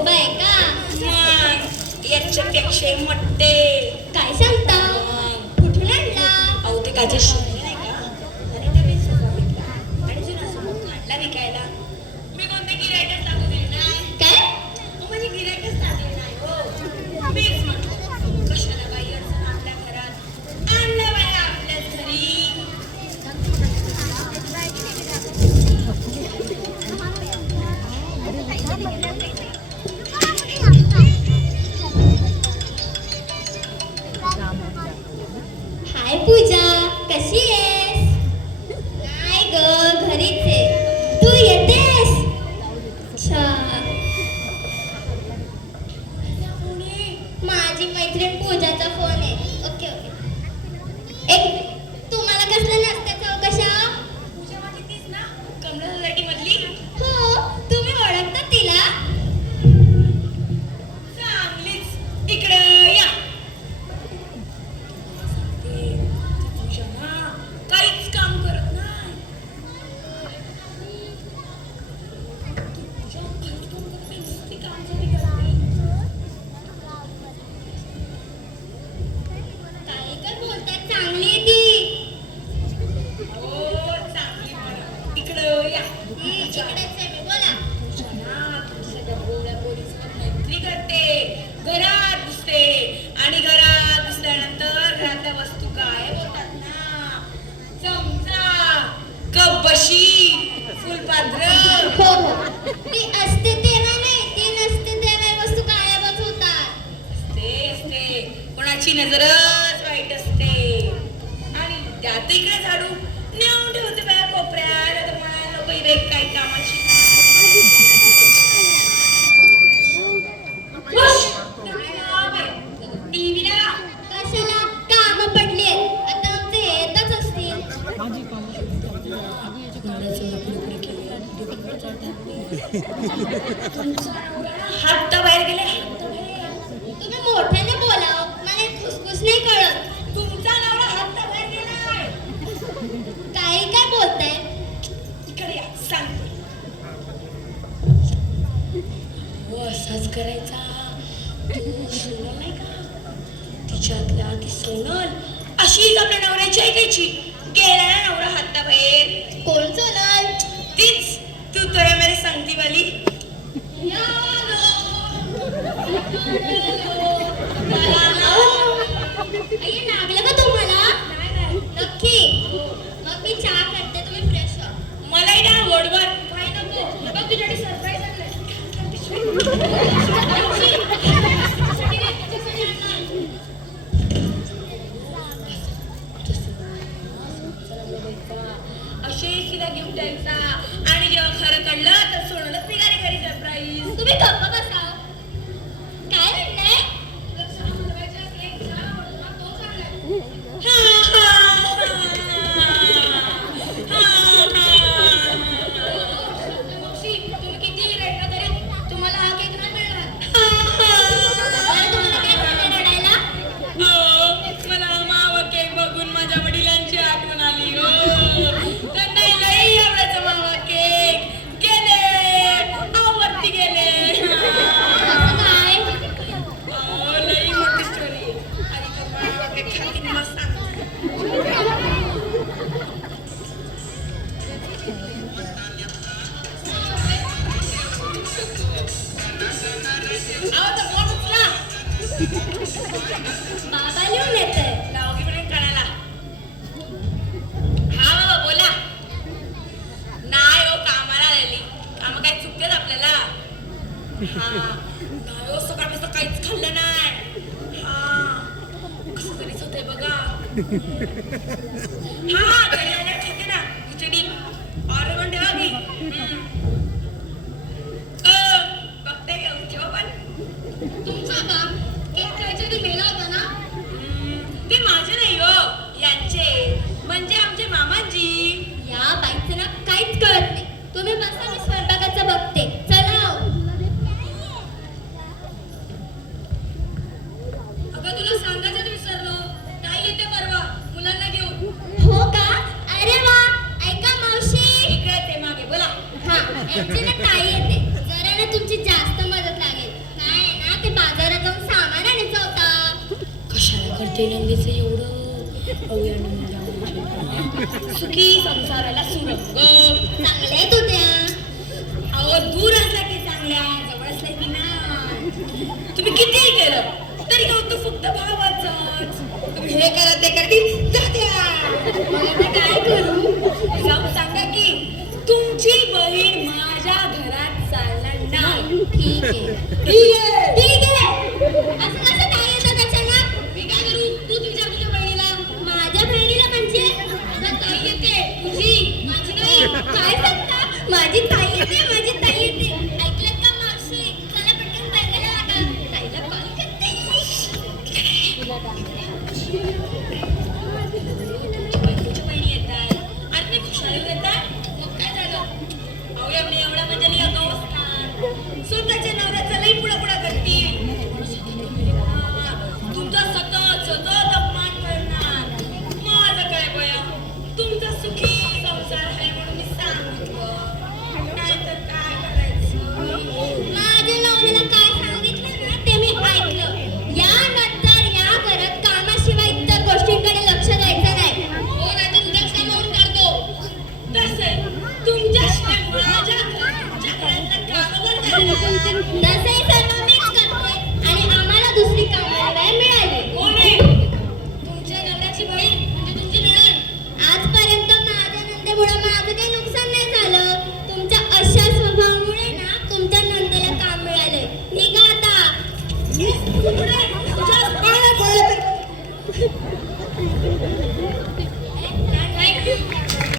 सोपा आहे का? मग याच्यापेक्षा मोठे. काय सांगता? कुठून आणला? अहो ते काचे शिवले नाही का, आणि त्या मी सोफा घेतला आणि जुना सोफा काढला विकायला. मी कोणते गिऱ्हाईकच दाखवले नाही. काय? म्हणजे गिऱ्हाईकच दाखवले नाही हो. मीच म्हटलं कशाला बाई अडचण आपल्या घरात, आणलं बाई आपल्याच घरी. हाय पूजा, कशी आहेस? नाही ग, घरीच आहे. तू येतेस? अच्छा. माझी मैत्रीण पूजाचा फोन आहे. Okay okay. एक मिनिट. तुम्हाला कसलं नसतं चौकशा? पूजा माझी तीच ना, कमला सोसायटी मधली? हो, तुम्ही ओळखता तिला? चांगलीच. इकडं या. ती पूजा ना काहीच काम करत नाही. ती पूजा काहीच काम करत नाही, नुसती कामचोरी करते. काही तर बोलतात, चांगली आहे ती. हो चांगली बरं. इकडं या. इकडेच आहे मी, बोला. पूजा ना तुमच्या गोळ्या पोरीसोबत मैत्री करते, घरात घुसते आणि घरात घुसल्यानंतर घरातल्या वस्तू गायब होतात ना. चमचा, कप बशी, फुलपात्र. हो हो, ती असते तेव्हा नाही, ती नसते तेव्हा वस्तू गायबच होतात. असते कोणाची नजरच वाईट असते. आणि त्यात इकडे झाडू नेऊन ठेवते बाया कोपऱ्यात. आता म्हणायला नको इथे काही कामाची. हुश! टीव्ही लावा. कशाला? कामं पडली आहेत. आता आमचे येतच असतील. हात बाहेर गेले. तुम्ही मोठ्याने बोला, मला खुसखुस नाही कळत. तुमचा नवरा हात बाहेर गेलाय. काही काय बोलताय? इकडे या, सांगते. हो असाच करायचा. तू सोनल नाही का, तिच्यातल्या ती सोनल अशीच आपल्या नवऱ्याची ऐकायची. गेला ना नवरा हाताबाहेर. कोण सोनल? तीच तू तर मेरी सांगती वाली. आई लागलं का तुम्हाला? नक्की. मग मी चहा करते, तुम्ही फ्रेश व्हा. मलाही ना वडवर काही नको. बघ तुझ्यासाठी सरप्राईज आणलंय. असे तिला गिफ्ट द्यायचा आणि जेव्हा खरं कळलं तर सोडलंच निघाले घरी सरप्राईज. तुम्ही गप्प बसा. काय म्हणताय? तुम्ही किती रडला तरी तुम्हाला हा केक नाही मिळणार. बरं, तुम्हाला काय झालं रडायला? मला मावा केक बघून माझ्या वडिलांची आठवण आली हो. त्यांना लई आवडायचा मावा केक. गेले आवडती गेले. असं काय? लई मोठी स्टोरी. आणि तो मावा केक खाती मस्त सांगते. आहो तर फोन उचला. बाबा लिहून येतंय. लावगी म्हणून कानाला. हा बाबा बोला. नाही हो कामाला आलेली. कामं काय चुकतेच आपल्याला. हा नाही हो सकाळपासून काहीच खाल्लं नाही. हा कसं तरीच होतंय बघा. हा घरी आल्यावर खाते ना खिचडी. ऑर्डर करून ठेवा की. बघते घेऊन ठेवा पण. तुमचा बाप केक खायच्या आधी मेला होता ना? ते माझे नाही हो, यांचे म्हणजे आमचे मामाजी. या बाईचं ना काहीच कळत नाही. तुम्ही बसा, मी स्वयंपाकाचं बघते. चला हो. अगं तुला सांगायचं विसरलो. ताई येते परवा मुलांना घेऊन. हो का? अरे वा. ऐका मावशी. इकडे ते मागे बोला. हा, यांची ना ताई येते. जरा ना तुमची जास्त मदत लागेल. ते नंदीचं एवढं अवघड नंदी सुखी संसाराला सुरंग चांगल्या आहेत होत्या. अहो दूर असला की चांगल्या जवळ असला की नाही. तुम्ही कितीही केलं तरी कौतुक फक्त भावाचंच. तुम्ही हे करा ते करतील जात्या. मग आता काय करू? जाऊन सांगा की तुमची बहीण माझ्या घरात चालणार नाही. ठीक आहे. ठीक आहे. ठीक आहे. असं कसं काय येतं त्याच्यानं? मी काय करू? तूच विचार तुझ्या बहिणीला. माझ्या बहिणीला म्हणजे तुला ताई येते तुझी, माझी नाही. काय सांगता? माझी ताई येते, माझी ताई येते. ऐकलं का मावशी? चला पटकन ताईला लागा. ताईला कॉल करते. तुमच्या बायकोच्या बहिणी येतात आणि मी खुशाली येतात. मग काय झालं? अहो एवढा म्हणजे नाही अगाऊ असणार. स्वतःच्या नवऱ्याचा लई पुढं करतील. तुमचा सतत अपमान करणार. माझं काय बया, तुमचा सुखी संसार आहे म्हणून मी सांगितलं. नाहीतर काय करायचं? माझ्या नवऱ्याला काय सांगितलं ना ते मी ऐकलं. यानंतर या घरात कामाशिवाय इतर गोष्टींकडे लक्ष द्यायचं नाही. हो नाहीतर उद्याच कामावरून काढतो. तसंय तुमच्याशिवाय माझ्या घरच्या घरातलं कामगार करणार. तसंही सर्व मीच करते आणि आम्हाला दुसरी कामाला वेळ मिळाली. कोण आहे? तुमच्या नवऱ्याची बहीण म्हणजे तुमची नणंद. आजपर्यंत माझ्या नंदेमुळे माझं काही नुकसान नाही झालं. तुमच्या अशा स्वभावामुळे ना तुमच्या नंदेला काम मिळालंय. निघा आता.